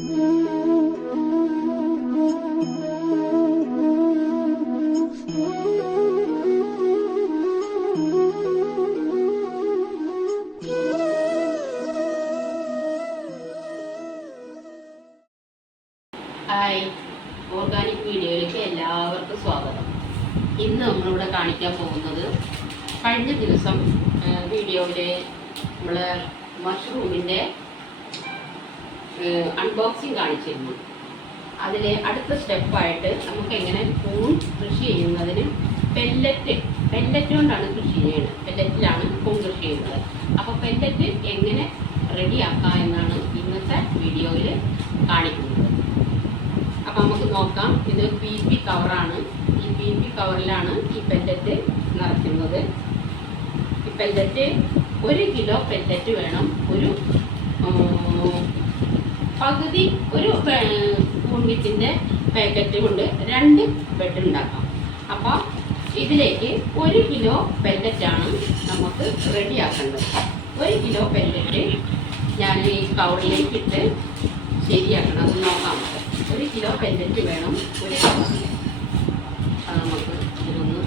Hi. Organic വീഡിയോയിലേക്ക് എല്ലാവർക്കും സ്വാഗതം. ഇന്ന് നമ്മളിവിടെ കാണിക്കാൻ പോകുന്നത് കഴിഞ്ഞ ദിവസം വീഡിയോയിൽ നമ്മൾ മഷ്റൂമിന്റെ അൺബോക്സിങ് കാണിച്ചിരുന്നു. അതിലെ അടുത്ത സ്റ്റെപ്പായിട്ട് നമുക്ക് എങ്ങനെ കൂൺ കൃഷി ചെയ്യുന്നതിന് പെല്ലറ്റ് പെല്ലറ്റ് കൊണ്ടാണ് കൃഷി ചെയ്യുന്നത്. പെല്ലറ്റിലാണ് കൂൺ കൃഷി ചെയ്യുന്നത്. അപ്പോൾ പെല്ലറ്റ് എങ്ങനെ റെഡിയാക്കാം എന്നാണ് ഇന്നത്തെ വീഡിയോയിൽ കാണിക്കുന്നത്. അപ്പം നമുക്ക് നോക്കാം. ഇത് പി പി കവറാണ് ഈ പി പി കവറിലാണ് ഈ പെല്ലറ്റ് നിറയ്ക്കുന്നത്. ഈ പെല്ലറ്റ് ഒരു കിലോ പെല്ലറ്റ് വേണം. ഒരു പകുതി ഒരു മുമ്പിച്ചിന്റെ പാക്കറ്റ് കൊണ്ട് രണ്ട് ബെഡ് ഉണ്ടാക്കാം. അപ്പോൾ ഇതിലേക്ക് ഒരു കിലോ പെല്ലറ്റാണ് നമുക്ക് റെഡിയാക്കേണ്ടത്. ഒരു കിലോ പെല്ലറ്റ് ഞാൻ ഈ കവറിലേക്ക് ഇട്ട് ശരിയാക്കണം അത് നോക്കാം. ഒരു കിലോ പെല്ലറ്റ് വേണം ഒരു കവറിൽ അത് നമുക്ക് ഇതൊന്ന്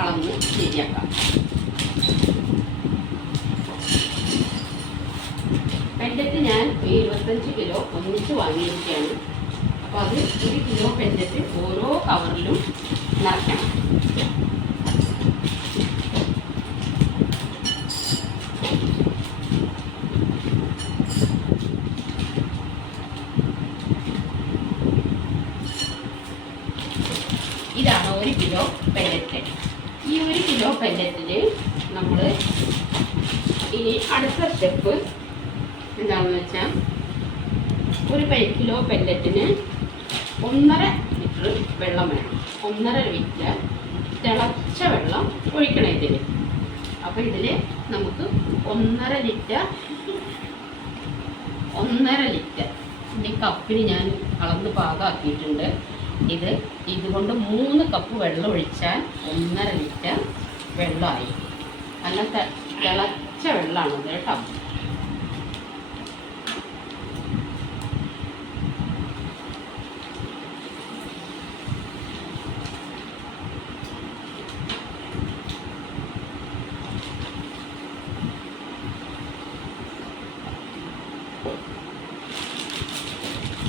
അളന്ന് ശരിയാക്കാം പെല്ലറ്റ് ഞാൻ ഈ ഇരുപത്തഞ്ച് കിലോ ഒന്നിച്ച് വാങ്ങിയിരിക്കുകയാണ്. അപ്പോൾ അത് ഒരു കിലോ പെഞ്ചറ്റ് ഓരോ കവറിലും നിറയ്ക്കണം. ഇതാണ് ഒരു കിലോ പെല്ലറ്റ് ഈ ഒരു കിലോ പെല്ലറ്റിൽ നമ്മൾ ഇനി അടുത്ത സ്റ്റെപ്പ് എന്താണെന്ന് വെച്ചാൽ ഒരു കിലോ പെല്ലറ്റിന് ഒന്നര ലിറ്റർ വെള്ളം വേണം. ഒന്നര ലിറ്റർ തിളച്ച വെള്ളം ഒഴിക്കണം ഇതിൽ അപ്പോൾ ഇതിൽ നമുക്ക് ഒന്നര ലിറ്റർ ഒന്നര ലിറ്റർ ഈ കപ്പിന് ഞാൻ അളന്ന് പാകമാക്കിയിട്ടുണ്ട്. ഇത് ഇതുകൊണ്ട് മൂന്ന് കപ്പ് വെള്ളം ഒഴിച്ചാൽ ഒന്നര ലിറ്റർ വെള്ളമായി നല്ല തിളച്ച വെള്ളമാണത് കേട്ടോ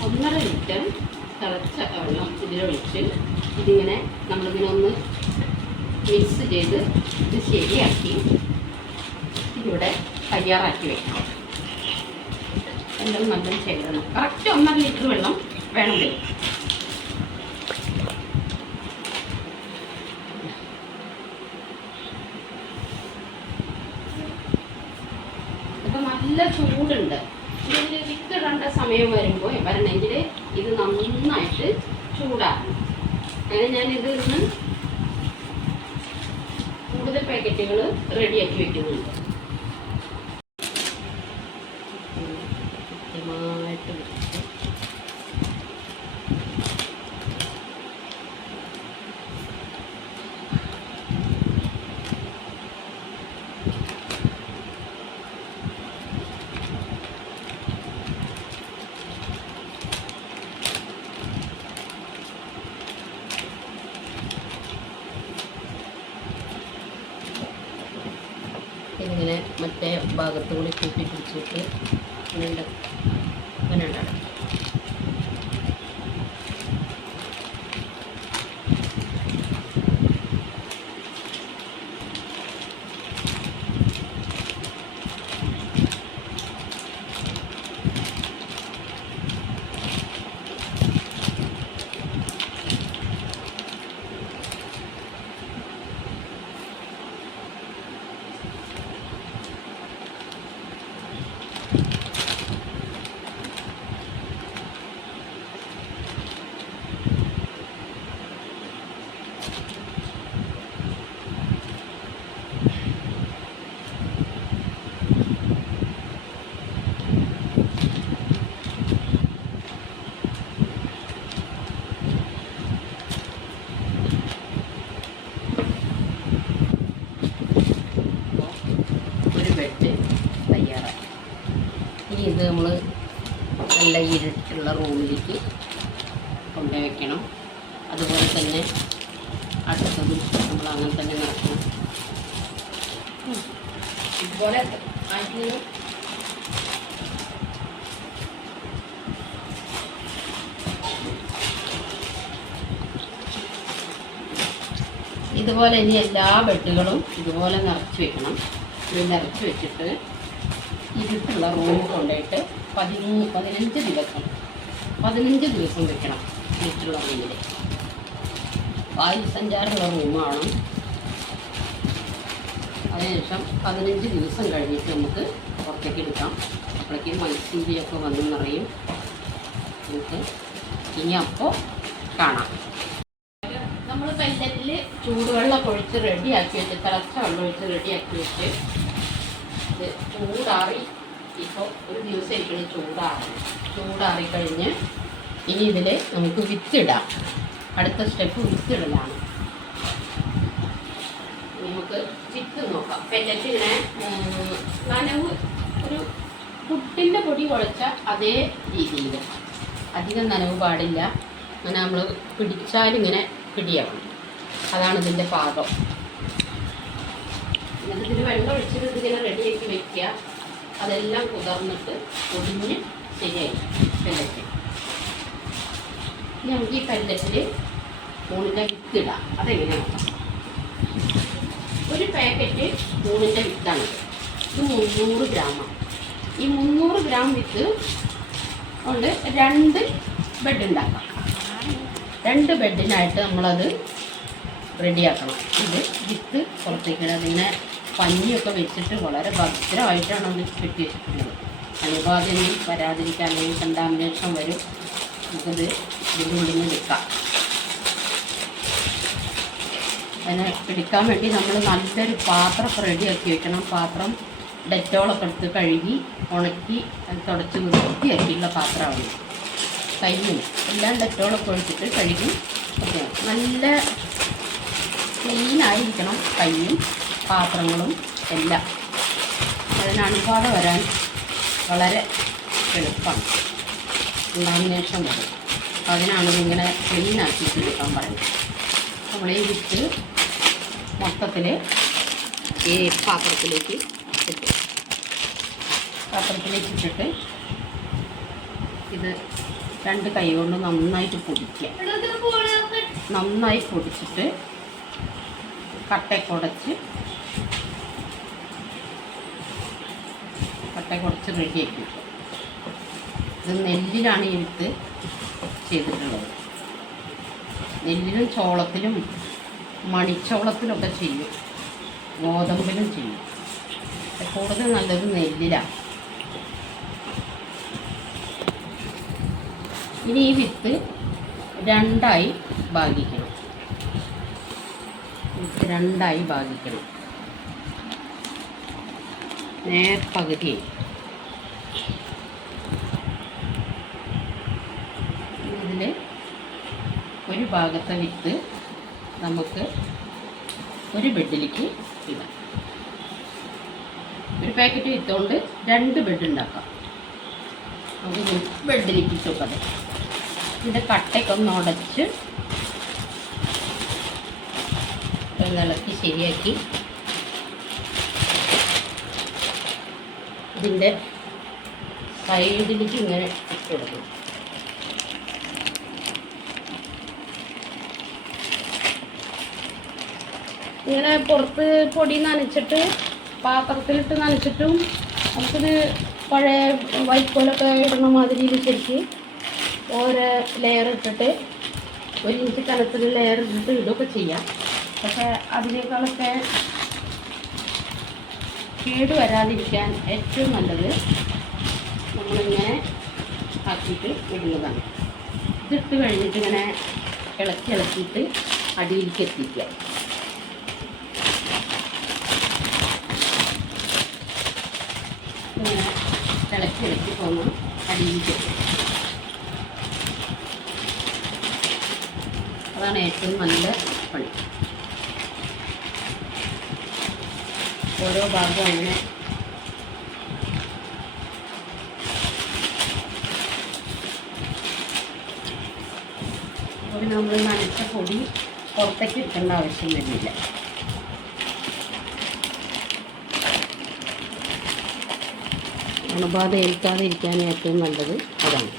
ഒന്നര ലിറ്റർ തിളച്ച വെള്ളം ഇതിലൊഴിച്ച് ഇതിങ്ങനെ നമ്മളിതിനൊന്ന് മിക്സ് ചെയ്ത് ഇത് ശരിയാക്കി ഇവിടെ തയ്യാറാക്കി വെക്കണം. എല്ലാം നല്ല ചേരണം കറക്റ്റ് ഒന്നര ലിറ്റർ വെള്ളം വേണമെങ്കിൽ. നല്ല ചൂടുണ്ട്. ഇതിൽ വിത്തിടേണ്ട സമയം വരുമ്പോൾ വരണമെങ്കിൽ ഇത് നന്നായിട്ട് ചൂടാകും അങ്ങനെ ഞാൻ ഇതിൽ നിന്ന് കൂടുതൽ പാക്കറ്റുകൾ റെഡിയാക്കി വെക്കുന്നുണ്ട് കൃത്യമായിട്ട് വെച്ച് ഇതിങ്ങനെ മറ്റേ ഭാഗത്തുകൂടി കൂട്ടി പിടിച്ചിട്ട് ഉണ്ട്. ഇങ്ങനെ ഇത് നമ്മൾ നല്ല ഇരുട്ടുള്ള റൂമിലേക്ക് കൊണ്ടുവയ്ക്കണം അതുപോലെ തന്നെ അടുത്തതും നമ്മൾ അങ്ങനെ തന്നെ നടക്കണം. ഇതുപോലെ ഇതുപോലെ ഇനി എല്ലാ ബെഡുകളും ഇതുപോലെ നിറച്ച് വെക്കണം. ഇത് നിറച്ച് വെച്ചിട്ട് ഇരുട്ടുള്ള റൂം കൊണ്ടുപോയിട്ട് പതിമൂന്ന് പതിനഞ്ച് ദിവസം പതിനഞ്ച് ദിവസം വെക്കണം ഇരുട്ടുള്ള റൂമിൽ വായുസഞ്ചാരമുള്ള റൂമാണ്. അതിനുശേഷം പതിനഞ്ച് ദിവസം കഴിഞ്ഞിട്ട് നമുക്ക് പുറത്തേക്ക് എടുക്കാം. അപ്പോഴേക്കും മത്സ്യീയൊക്കെ വന്നു നിറയും. നമുക്ക് ഇനി അപ്പോൾ കാണാം. നമ്മൾ പെല്ലറ്റിൽ ചൂടുവെള്ളം ഒഴിച്ച് റെഡിയാക്കി വെച്ച് തിളച്ച വെള്ളം ഒഴിച്ച് റെഡിയാക്കി വെച്ച് ഇത് ചൂടാറി ഇപ്പോൾ ഒരു ദിവസം ഇരിക്കണം ചൂടാറി. ചൂടാറി കഴിഞ്ഞ് ഇനി ഇതിൽ നമുക്ക് വിത്തിടാം. അടുത്ത സ്റ്റെപ്പ് വിത്തിടലാണ് നമുക്ക് വിത്ത് നോക്കാം. പെല്ലറ്റ് ഇങ്ങനെ നനവ് ഒരു പുട്ടിന്റെ പൊടി കുഴച്ച അതേ രീതിയിൽ അധികം നനവ് പാടില്ല. അങ്ങനെ നമ്മൾ പിടിച്ചാലിങ്ങനെ പിടിയാവും. അതാണ് ഇതിന്റെ പാകം. എന്നിട്ട് ഇതിൽ വെള്ളം ഒഴിച്ചിട്ട് ഇതിങ്ങനെ റെഡിയാക്കി വെക്കുക. അതെല്ലാം കുതിർന്നിട്ട് ഒടിഞ്ഞ് ശരിയായി. പെല്ലറ്റ് ഇനി നമുക്ക് ഈ പെല്ലറ്റിൽ മൂന്നിന്റെ വിത്തിടാം അതെങ്ങനെയാണ് നോക്കാം ഒരു പാക്കറ്റ് മൂന്നിന്റെ വിത്താണ്. ഇത് മുന്നൂറ് ഗ്രാമാണ് ഈ മുന്നൂറ് ഗ്രാം വിത്ത് കൊണ്ട് രണ്ട് ബെഡ് ഉണ്ടാക്കാം. രണ്ട് ബെഡിനായിട്ട് നമ്മളത് റെഡിയാക്കണം. ഇത് വിത്ത് പുറത്തേക്കിട. അതിങ്ങനെ പഞ്ഞിയൊക്കെ വെച്ചിട്ട് വളരെ ഭദ്രമായിട്ടാണ് അത് കെട്ടി വെച്ചിട്ടുള്ളത്. അണുബാധ വരാതിരിക്കാൻ അല്ലെങ്കിൽ കണ്ടാമിനേഷൻ വരും. നമുക്കത് ഇതിന്റെ എടുക്കാം. അതിനെ പിടിക്കാൻ വേണ്ടി നമ്മൾ നല്ലൊരു പാത്രം റെഡിയാക്കി വെക്കണം. പാത്രം ഡെറ്റോളൊക്കെ എടുത്ത് കഴുകി ഉണക്കി അത് തുടച്ച് വൃത്തിയാക്കിയുള്ള പാത്രമാണ് കയ്യും എല്ലാം ഡെറ്റോളൊക്കെ ഒഴിച്ചിട്ട് കഴുകി നല്ല ക്ലീനായിരിക്കണം കയ്യും പാത്രങ്ങളും എല്ലാം. അതിന് അണുബാധ വരാൻ വളരെ എളുപ്പമാണ്. കണ്ടാമിനേഷൻ വരും അതിനാണ് ഇങ്ങനെ ക്ലീൻ ആക്കിയിട്ട് എടുക്കാൻ പറയുന്നത്. നമ്മൾ ഈ വിത്ത് മൊത്തത്തിൽ ഈ പാത്രത്തിലേക്ക് ഇട്ട്. പാത്രത്തിലേക്ക് ഇട്ടിട്ട് ഇത് രണ്ട് കൈ കൊണ്ട് നന്നായിട്ട് പൊടിക്കുക. നന്നായി പൊടിച്ചിട്ട് കട്ടക്കുടച്ച് കട്ടക്കുടച്ച് റെഡിയാക്കി വെക്കും ഇത് നെല്ലിലാണ് എഴുത്ത് ചെയ്തിട്ടുള്ളത്. നെല്ലിലും ചോളത്തിലും മണിച്ചോളത്തിലൊക്കെ ചെയ്യും. ഗോതമ്പിലും ചെയ്യും. കൂടുതൽ നല്ലത് നെല്ലിലാണ് ഇനി ഈ വിത്ത് രണ്ടായി ഭാഗിക്കണം. വിത്ത് രണ്ടായി ഭാഗിക്കണം. നേർപകുതി ഇതിൽ ഒരു ഭാഗത്തെ വിത്ത് നമുക്ക് ഒരു ബെഡിലേക്ക് ഇടാം. ഒരു പാക്കറ്റ് വിത്തുകൊണ്ട് രണ്ട് ബെഡ് ഉണ്ടാക്കാം. നമുക്ക് ബെഡിലേക്ക് ഇട്ട് ഇതിന്റെ കട്ടയൊക്കെ ഒന്ന് ഉടച്ച് ഇളക്കി ശരിയാക്കി ഇതിന്റെ സൈഡിലേക്ക് ഇങ്ങനെ ഇട്ട് ഇങ്ങനെ പുറത്ത് പൊടി നനച്ചിട്ട് പാത്രത്തിലിട്ട് നനച്ചിട്ടും നമുക്കിത് പഴയ വൈക്കോലൊക്കെ ഇടുന്ന മാതിരിയിൽ ശരിക്ക് ഓരോ ലെയർ ഇട്ടിട്ട് ഒരു ഇഞ്ച് കനത്തിൽ ലെയർ ഇട്ടിട്ട് ഇടുകയൊക്കെ ചെയ്യാം. പക്ഷേ അതിനേക്കാളൊക്കെ കേട് വരാതിരിക്കാൻ ഏറ്റവും നല്ലത് നമ്മളിങ്ങനെ ആക്കിയിട്ട് ഇടുന്നതാണ്. ഇതിട്ട് കഴിഞ്ഞിട്ട് ഇങ്ങനെ ഇളക്കി ഇളക്കിയിട്ട് അടിയിലേക്ക് എത്തിക്കുക. ഇളക്കി അടിയിലേക്ക് അതാണ് ഏറ്റവും നല്ല പണി. ഓരോ ഭാഗം അങ്ങനെ നമ്മൾ നനച്ച പൊടി പുറത്തേക്ക് എടുക്കേണ്ട ആവശ്യം വരുന്നില്ല. അണുബാധ ഏൽക്കാതെ ഇരിക്കാൻ ഏറ്റവും നല്ലത് അതാണ്.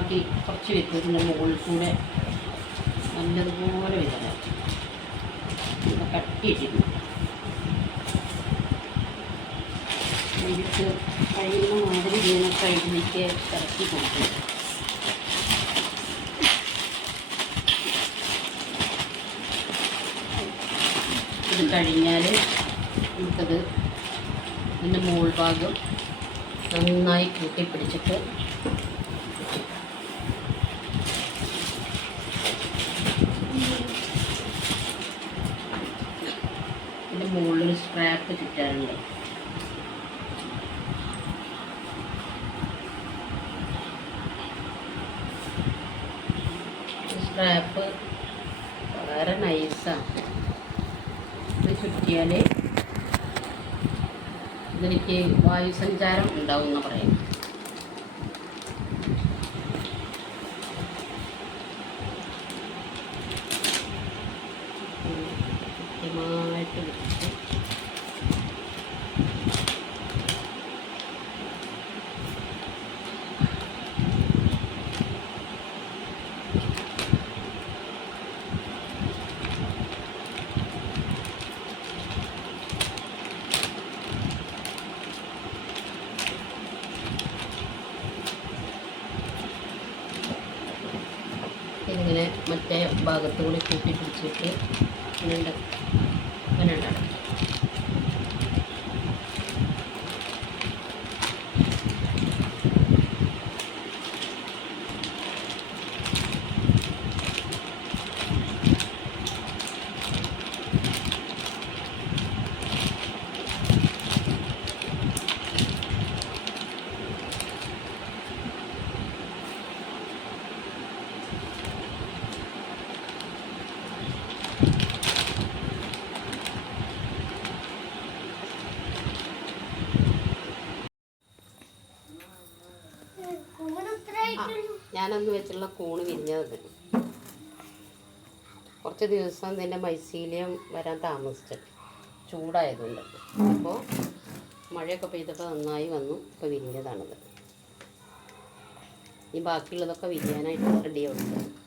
ബാക്കി കുറച്ച് വെച്ചിട്ട് മുകളിൽ കൂടെ നല്ലതുപോലെ വിതരാം ഇത് കട്ടിയിട്ടിരുന്നു വിത്ത് കഴിയുന്ന മാതിരി ഇങ്ങനെ സൈഡിലേക്ക് ഇറക്കി കൊടുക്കും. ഇത് കഴിഞ്ഞാൽ നമുക്കത് ഇതിന്റെ മുകൾ ഭാഗം നന്നായി കൂട്ടി പിടിച്ചിട്ട് ഇതിന്റെ സ്ട്രാപ്പ് ചുറ്റാറുണ്ട് സ്ട്രാപ്പ് വളരെ നൈസാണ് ഇത് ചുറ്റിയാൽ ഇതെനിക്ക് വായുസഞ്ചാരം ഉണ്ടാവും എന്ന് പറയും കൃത്യമായിട്ട് വെച്ച് ഇതിങ്ങനെ മറ്റേ ഭാഗത്ത് കൂടി കൂട്ടി പിടിച്ചിട്ട് ഇങ്ങനെ ഉണ്ടാകും ആ, ഞാനന്ന് വെച്ചുള്ള കൂണ് വിരിഞ്ഞത്. കുറച്ച് ദിവസം ഇതിന്റെ മൈസീലിയം വരാൻ താമസിച്ചു ചൂടായതുകൊണ്ട്. അപ്പോൾ മഴയൊക്കെ പെയ്തപ്പോൾ നന്നായി വന്നു. ഇപ്പോൾ വിരിഞ്ഞതാണത്. ഈ ബാക്കിയുള്ളതൊക്കെ വിരിയാനായിട്ട് റെഡി ആവുന്നുണ്ട്